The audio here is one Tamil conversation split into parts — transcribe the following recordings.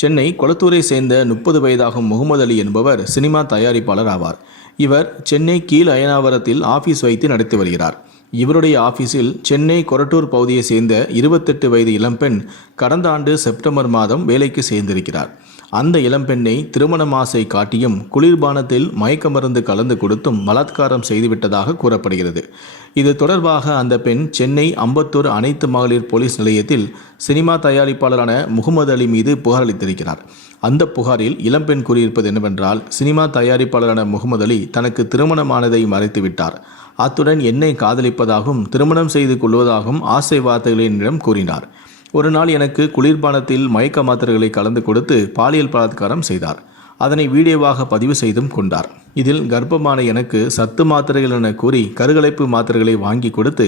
சென்னை கொளத்தூரை சேர்ந்த முப்பது வயதாகும் முகமது அலி என்பவர் சினிமா தயாரிப்பாளர் ஆவார். இவர் சென்னை கீழ் அயனாவரத்தில் ஆபீஸ் வைத்து நடத்தி வருகிறார். இவருடைய ஆபீஸில் சென்னை கொரட்டூர் பகுதியை சேர்ந்த இருபத்தெட்டு வயது இளம்பெண் கடந்த ஆண்டு செப்டம்பர் மாதம் வேலைக்கு சேர்ந்திருக்கிறார். அந்த இளம்பெண்ணை திருமண ஆசை காட்டியும் குளிர்பானத்தில் மயக்க மருந்து கலந்து கொடுத்தும் பலாத்காரம் செய்துவிட்டதாக கூறப்படுகிறது. இது தொடர்பாக அந்த பெண் சென்னை அம்பத்தூர் அனைத்து மகளிர் போலீஸ் நிலையத்தில் சினிமா தயாரிப்பாளரான முகமது அலி மீது புகாரளித்திருக்கிறார். அந்த புகாரில் இளம்பெண் கூறியிருப்பது என்னவென்றால் சினிமா தயாரிப்பாளரான முகமது அலி தனக்கு திருமணமானதை மறைத்துவிட்டார் அத்துடன் என்னை காதலிப்பதாகவும் திருமணம் செய்து கொள்வதாகவும் ஆசை வார்த்தைகளை கூறினார். ஒரு நாள் எனக்கு குளிர்பானத்தில் மயக்க மாத்திரைகளை கலந்து கொடுத்து பாலியல் பலாத்காரம் செய்தார். அதனை வீடியோவாக பதிவு செய்தும் கொண்டார். இதில் கர்ப்பமான எனக்கு சத்து மாத்திரைகள் என கூறி கருகலைப்பு மாத்திரைகளை வாங்கி கொடுத்து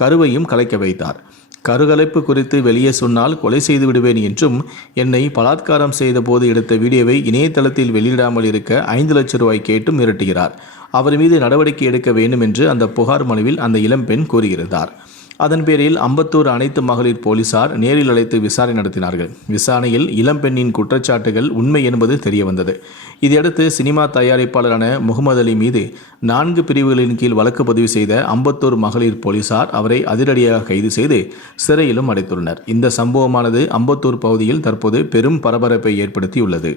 கருவையும் கலைக்க வைத்தார். கருகலைப்பு குறித்து வெளியே சொன்னால் கொலை செய்து விடுவேன் என்றும் என்னை பலாத்காரம் செய்தபோது எடுத்த வீடியோவை இணையதளத்தில் வெளியிடாமல் இருக்க ஐந்து லட்சம் ரூபாய் கேட்டும் மிரட்டுகிறார். அவர் மீது நடவடிக்கை எடுக்க வேண்டும் என்று அந்த புகார் மனுவில் அந்த இளம்பெண் கூறியிருந்தார். அதன் பேரில் அம்பத்தூர் அனைத்து மகளிர் போலீசார் நேரில் அழைத்து விசாரணை நடத்தினார்கள். விசாரணையில் இளம்பெண்ணின் குற்றச்சாட்டுகள் உண்மை என்பது தெரியவந்தது. இதையடுத்து சினிமா தயாரிப்பாளரான முகமது அலி மீது நான்கு பிரிவுகளின் கீழ் வழக்கு பதிவு செய்த அம்பத்தூர் மகளிர் போலீசார் அவரை அதிரடியாக கைது செய்து சிறையிலும் அடைத்துள்ளனர். இந்த சம்பவமானது அம்பத்தூர் பகுதியில் தற்போது பெரும் பரபரப்பை ஏற்படுத்தியுள்ளது.